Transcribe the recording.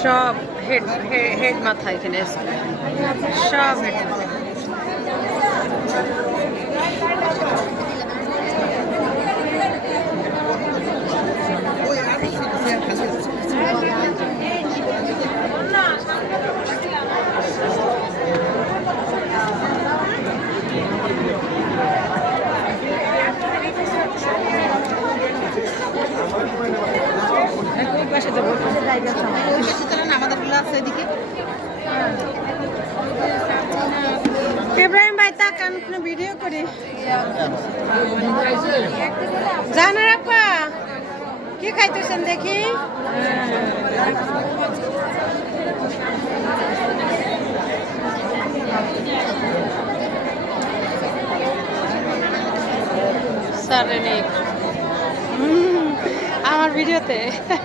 সব head head মাথা এখানে। সব হেড মাথা পাশে যাব ওই পাশে চলেন আমাদের আছে এদিকে। ইব্রাহিম ভাই তাকান কোনো ভিডিও করি। জানার আপা কি খাইতেছেন দেখি? আমার ভিডিওতে